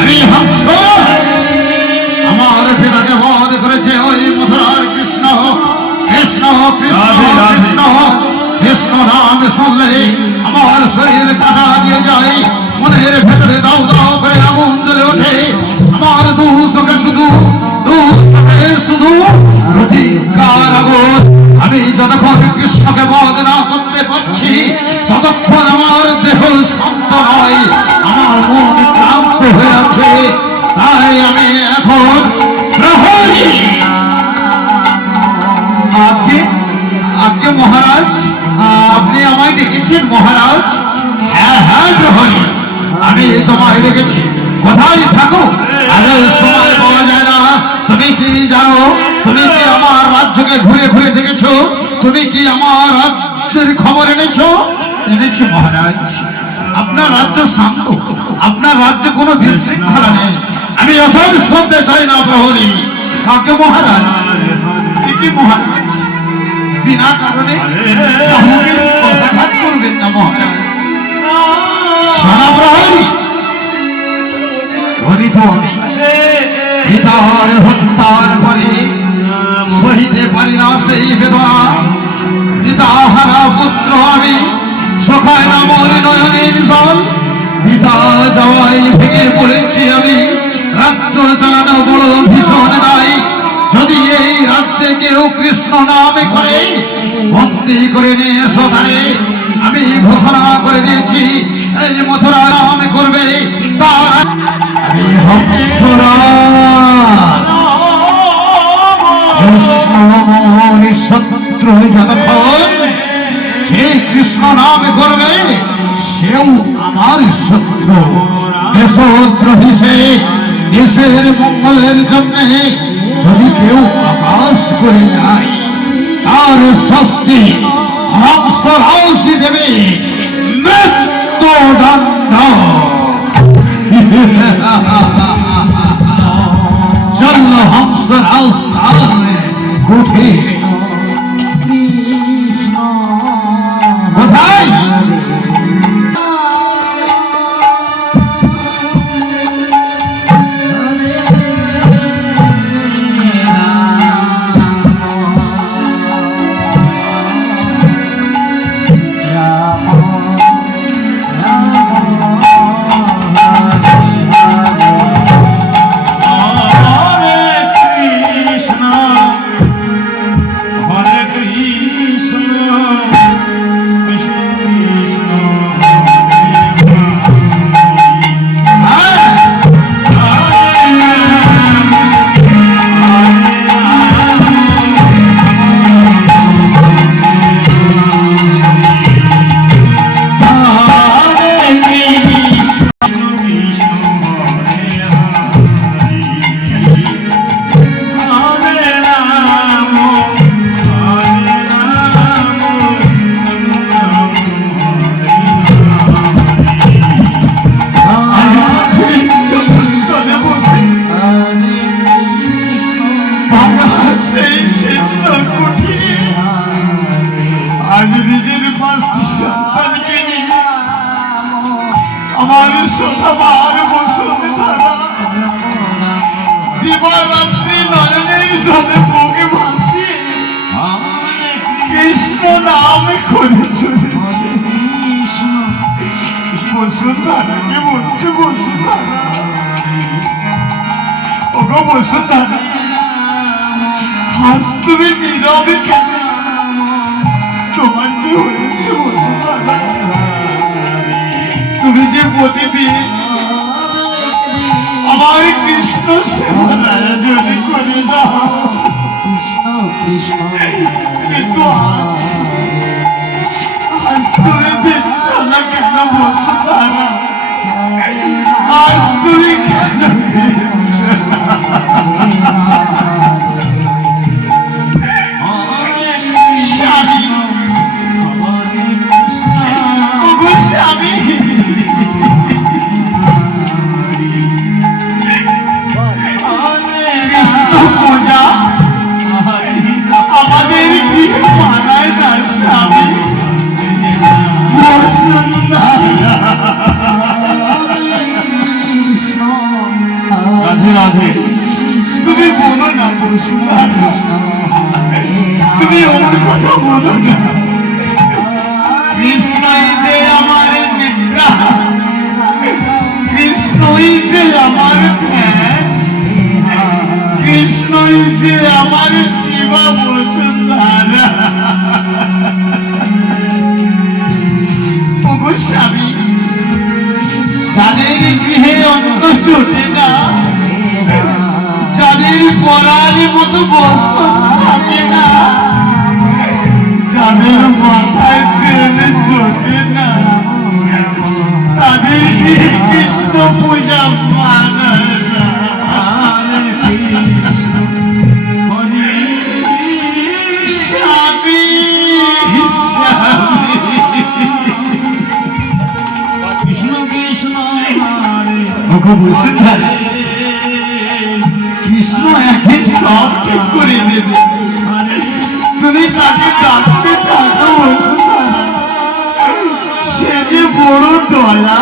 আমি হংস আমার পিতাকে বধ করেছে ওই মথুরার কৃষ্ণ। কৃষ্ণ কৃষ্ণ কৃষ্ণ কৃষ্ণ নাম শুনলে আমার শরীর কাটা দিয়ে যায়, মনের ভেতরে দাও দাও করে আগুন জ্বলে ওঠে। আমার দু চোখে শুধু প্রতিজ্ঞার আগুন। আমি যতক্ষণ কৃষ্ণকে বধ না করতে পারছি ততক্ষণ আমার দেহ শান্ত নয়, আমার মন ক্লান্ত হয়ে আছে। তাই আমি এখন প্রহরী। আজ্ঞে মহারাজ, আপনি আমায় ডেকেছেন মহারাজ? হ্যাঁ হ্যাঁ প্রহরী, আমি তোমায় ডেকেছি। কোথায় থাকো? আজ সময় পাওয়া যায় না। তুমি কি জানো? তুমি কি আমার রাজ্যকে ঘুরে ঘুরে দেখেছো? তুমি কি আমার রাজ্যের খবর এনেছো? এনেছি মহারাজ। আপনার রাজ্য শান্ত, আপনার রাজ্যে কোনো বিশৃঙ্খলা নেই। আমি এসব শুনতে চাই না প্রহরী। আজ্ঞে মহারাজ, কি মহারাজ বিনা কারণে সামুদ্রিক পক্ষাঘাত করবেন না মহারাজ। সারা প্রহরী পিতার হত্যার পরে সহিতে পারি না সেই বেদনা। পিতাহারা পুত্র আমি, সখায় না মনে নয়নের জল। পিতা যাওয়াই ভেঙে পড়েছি আমি, রাজ্য চালানো বড় ভীষণ নাই। যদি এই রাজ্যে কেউ কৃষ্ণ নামে করে বন্দি করে নিয়ে এসো তারে। আমি ঘোষণা করে দিয়েছি এই মথুরা নামে করবে তার আমি শত্রু। যতক্ষণ যে কৃষ্ণ নামে করবে সেও আমার শত্রু। দেশদ্রোহী সে, দেশের মঙ্গলের জন্য যদি কেউ আকাশ করে যায় তার শাস্তি হংসরাজই দেবে, মৃত্যুদণ্ড। চল হংসরাজ উঠে কোথায়? দিবারাত্রি নয়নের জলে বুকে ভাসিয়ে কৃষ্ণ নামে করে চলেছে। বসুধারাকে বলছে বসুধারা, ওগো বসুধারা, আজ তুমি নীরবে কেন? তোমার কি হয়েছে বসুধারা? তুমি যে প্রতিদিন আমার কৃষ্ণ সেবার আয়োজন করে দাও, কিন্তু আজ তুমি দিচ্ছ না কেন বসুধারা? আজ তুমি কেন দিচ্ছ না? স্বামী, কৃষ্ণ পূজা আমাদের গৃহে মানায় না স্বামী। বসুন্ধরা যাদের গৃহে অন্ন জোটে না, যাদের পরার মতো বস্ত্র থাকে না, যাদের মাথায় তেল জোটে না, তাদের কৃষ্ণ পূজা মানায় না। স্বামী কৃষ্ণ কৃষ্ণ কৃষ্ণ একদিন সব ঠিক করে দেবে, তুমি তাকে ডাকতে থাকো বসুন্ধরা। সে যে বড় দয়া।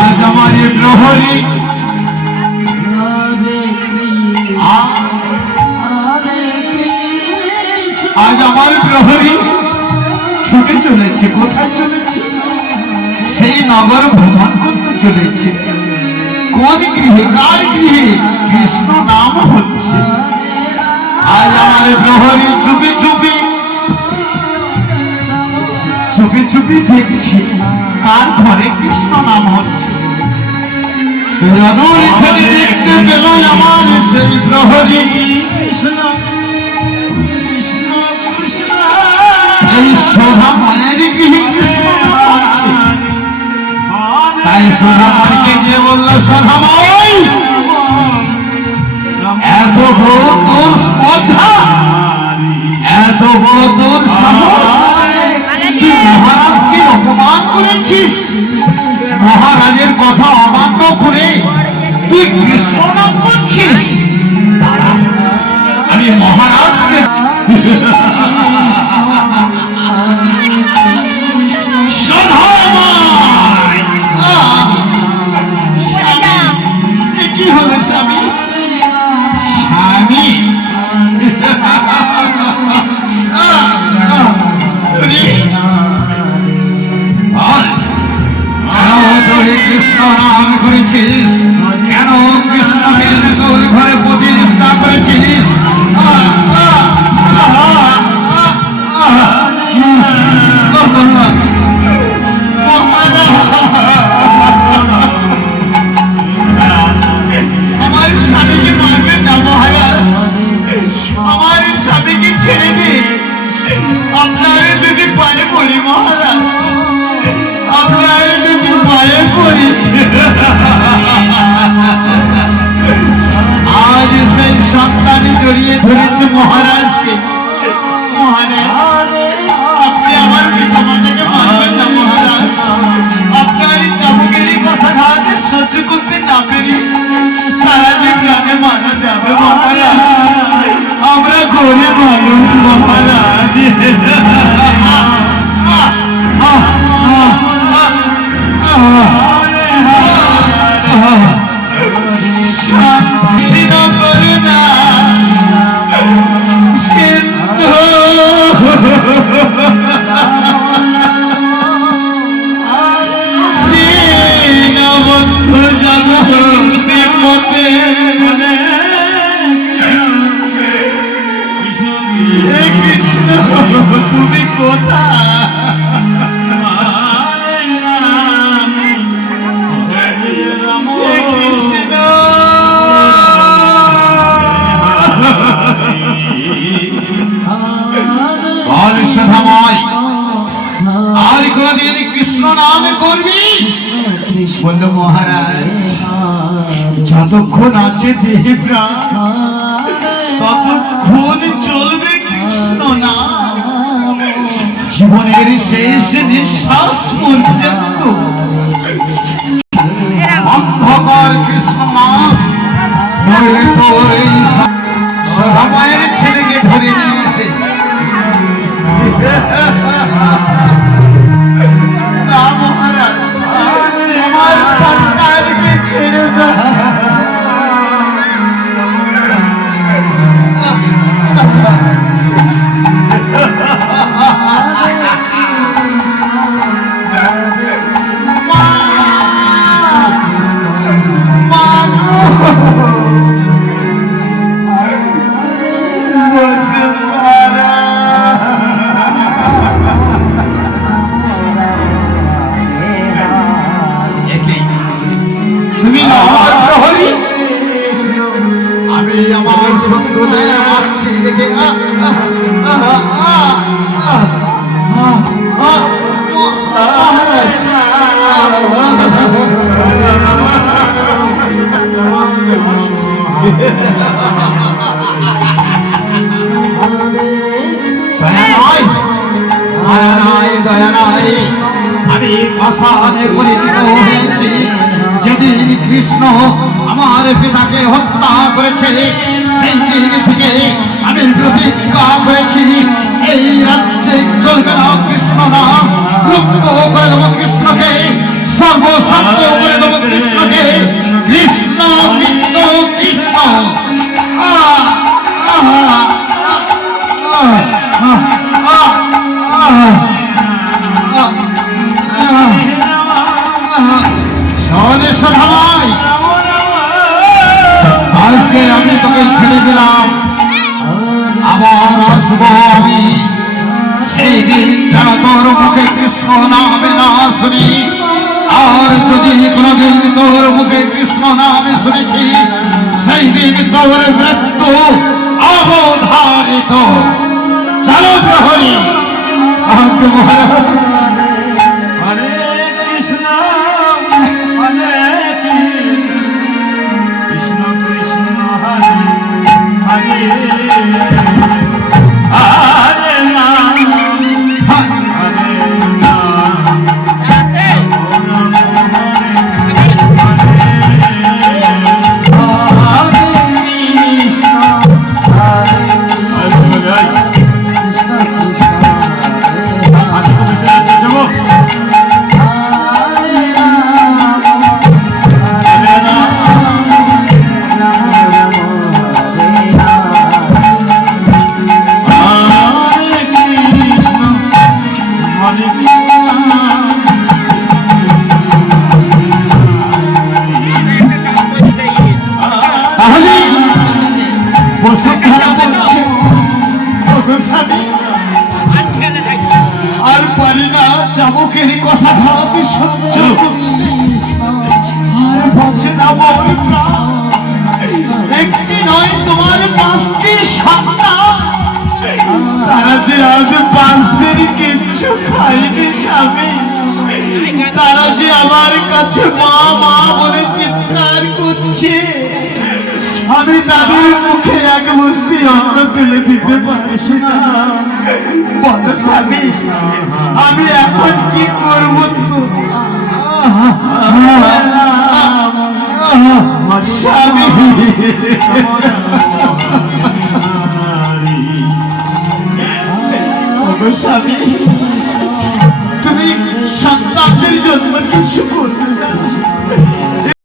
আজ আমার এ প্রহরী আজ আমার প্রহরী ছুটে চলেছে। কোথায় চলেছে? সেই নগর ভ্রমণ করতে চলেছে। কোন গৃহে, কার গৃহে কৃষ্ণ নাম হচ্ছে। আজ আমার প্রহরী চুপি চুপি চুপি চুপি দেখছি কার ঘরে কৃষ্ণ নাম হচ্ছে। দেখতে পেল আমার সেই প্রহরী এই শোভা মায়ের গৃহে কৃষ্ণ নাম হচ্ছে। তাই সোনামাকে গিয়ে বলল, সোনামাই এত বড় তোর স্পর্ধা, এত বড় তোর সাহস, তুই মহারাজকে অপমান করেছিস। মহারাজের কথা অমান্য করে তুই কৃষ্ণ নাম করছিস। আমি মহারাজকে কি হবে স্বামী? স্বামী কৃষ্ণ নাম করেছিস? কেন কৃষ্ণকে তোর ঘরে প্রতিষ্ঠা করেছিস? আমার স্বামীকে মারবেন না মহারাজ, আমার স্বামীকে ছেড়ে দিন। আপনার যদি পায়ে পড়ি মহারাজ, আপনার যদি পায়ে পড়ি। আজ সেই সন্তানে জড়িয়ে ধরেছে মহারাজকে। মহারাজ আপনি আমার পিতা মাতাকে মানবেন না মহারাজ। আপনার চাবুকেরই কষাঘাত সহ্য করতে না পেরে সারা যে গ্রামে মানা যাবে মহারাজ। আমরা গরিব মানুষ মহারাজ। করুণা সিন্ধু দীনবন্ধু জগতে পথে কৃষ্ণ তুমি কোথায়? আর কোনদিন কৃষ্ণ নাম করবি? বলল মহারাজ যতক্ষণ আছে দেহে প্রাণ ততক্ষণ চলবে কৃষ্ণ নাম। জীবনের শেষ নিঃশ্বাস পর্যন্ত অন্ধকার কৃষ্ণ নাম। নইলে তোর এই সভামায়ের ছেলেকে ধরে নিয়েছে। না মহারাজ, আমার সন্তানকে ছেড়ে দাও। তোদের মাছি দেখে মহারাজ দয়া নাই আমি পাষাণে পরিণত হয়েছি যেদিন কৃষ্ণ আমার পিতাকে হত্যা করেছে সেই দিন থেকে আমি প্রতিজ্ঞা করেছি এই রাজ্যে চলবে না কৃষ্ণ নাম লুপ্ত করে দেবো কৃষ্ণকে সর্বশান্ত করে দেবো কৃষ্ণকে কৃষ্ণ কৃষ্ণ কৃষ্ণ আজকে আমি তোকে ছেড়ে দিলাম আবার আসবো আমি সেই দিন যেন তোর মুখে কৃষ্ণ নামে না শুনি আর যদি কোনোদিন তোর মুখে কৃষ্ণ নামে শুনেছি সেই দিন তোর মৃত্যু অবধারিত চলো প্রহরী মহারাজ হরে কৃষ্ণ হরে কৃষ্ণ কৃষ্ণ হরে হরে হরে রাম হরে রাম তাহলে বসুন্ধরা বলছে গোস্বামী আর পারি না চাবুকের কথা খাওয়াতে সহ্য করতে। আর বলছে না বল একটি নয় তোমার 5টি সন্তান তারা যে আজ 5 দিন কিচ্ছু খাইনি স্বামী তারা যে আমার কাছে মা মা বলে চিৎকার করছে আমি তাদের মুখে এক মুষ্টি অন্ন তুলে দিতে পারছি না বলো স্বামী আমি এখন কি করব স্বামী স্বামী তুমি সন্তানদের জন্য কিছু করবে না